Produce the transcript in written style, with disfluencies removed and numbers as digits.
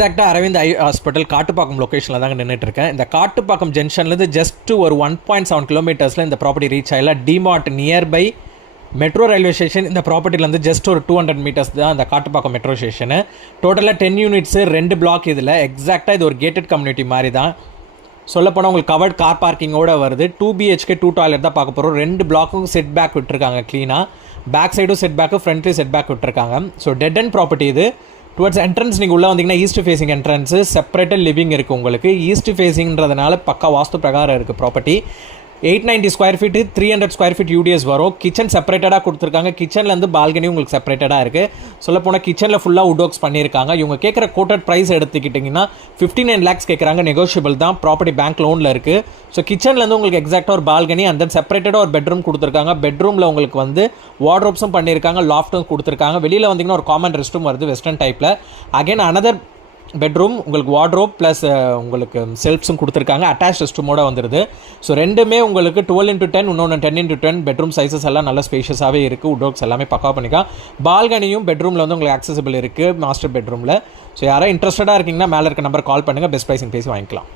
எக்ஸாக்டாக அரவிந்த் ஐ ஹாஸ்பிட்டல் காட்டுப்பாக்கம் லொக்கேஷனில் தாங்க நின்றுட்டுருக்கேன். இந்த காட்டுப்பாக்கம் ஜங்ஷன்லேருந்து ஜஸ்ட் ஒரு 1.7 கிலோமீட்டர்ஸில் இந்த ப்ராப்பர்ட்டி ரீச் ஆகலாம். DMart nearby metro railway station. இந்த ப்ராப்பர்ட்டிலேருந்து ஜஸ்ட் ஒரு 200 மீட்டர்ஸ் தான் இந்த காட்டுப்பாக்கம் மெட்ரோ ஸ்டேஷனு. டோட்டலாக 10 யூனிட்ஸு, 2 பிளாக். இதில் எக்ஸாக்டாக இது ஒரு கேட்டட் கம்யூனிட்டி மாதிரி தான். சொல்லப்போனால் உங்களுக்கு கவர்ட் கார் பார்க்கிங்கோடு வருது. 2 BHK 2 டாய்லெட் தான் பார்க்க போகிறோம். 2 பிளாக்கும் செட் பேக் விட்டுருக்காங்க க்ளீனாக. பேக் சைடும் செட் பேக்கு, ஃப்ரண்ட்லேயும் செட் பேக் விட்டுருக்காங்க. ஸோ டெட் அண்ட் ப்ராப்பர்ட்டி இது. டுவர்ட்ஸ் என்ட்ரன்ஸ் நீங்கள் உள்ளே வந்தீங்கன்னா east facing entrance, separated living இருக்குது உங்களுக்கு. ஈஸ்ட் ஃபேஸிங்கிறதுனால பக்கா வாஸ்து பிரகாரம் இருக்குது property. 890 square feet, 300 square feet UDS வரும். கிச்சன் செப்பரேட்டடாக கொடுத்துருக்காங்க. கிச்சன்லேருந்து பால்கனி உங்களுக்கு செப்பரேட்டடாக இருக்குது. சொல்லப்போனால் கிச்சனில் ஃபுல்லாக வுட் ஒர்க்ஸ் பண்ணியிருக்காங்க. இவங்க கேட்குற கோட்டட் ப்ரைஸ் எடுத்துக்கிட்டிங்கன்னா 59 lakhs கேட்குறாங்க. நெகோஷியபிள் தான். ப்ராப்பர்ட்டி பேங்க் லோனில் இருக்குது. ஸோ கிச்சன்லேருந்து உங்களுக்கு எக்ஸாக்டாக ஒரு பால்கனி அண்ட் தென் செப்பரேட்டடாக ஒரு பெட்ரூம் கொடுத்துருக்காங்க. பெட்ரூமில் உங்களுக்கு வந்து வார்ட்ரோப்ஸும் பண்ணியிருக்காங்க, லாஃப்ட்டும் கொடுத்துருக்காங்க. வெளியில் வந்தீங்கன்னா ஒரு காமன் ரெஸ்ட் ரூம் வருது வெஸ்டர்ன் டைப்பில். அகைன் அனதர் பெட்ரூம் உங்களுக்கு வார்ட்ரோப் ப்ளஸ் உங்களுக்கு செல்ஃப்ஸும் கொடுத்துருக்காங்க. அட்டாச் ரெஸ்ட் ரூமோட வந்துடுது. ஸோ ரெண்டுமே உங்களுக்கு 12x10, இன்னொன்று 10x10 பெட்ரூம் சைஸஸ் எல்லாம் நல்ல ஸ்பேஷியஸாகவே இருக்குது. வுட் ஒர்க்ஸ் எல்லாமே பக்கா பண்ணிக்கலாம். பால்கனியும் பெட்ரூமில் வந்து உங்களுக்கு ஆக்சசிபிள் இருக்குது மாஸ்டர் பெட்ரூமில். ஸோ யாராவது இன்ட்ரெஸ்டடாக இருக்கீங்கன்னா மேலே இருக்க நம்பர் கால் பண்ணுங்கள். பெஸ்ட் ப்ரைஸிங் பேசி வாங்கிக்கலாம்.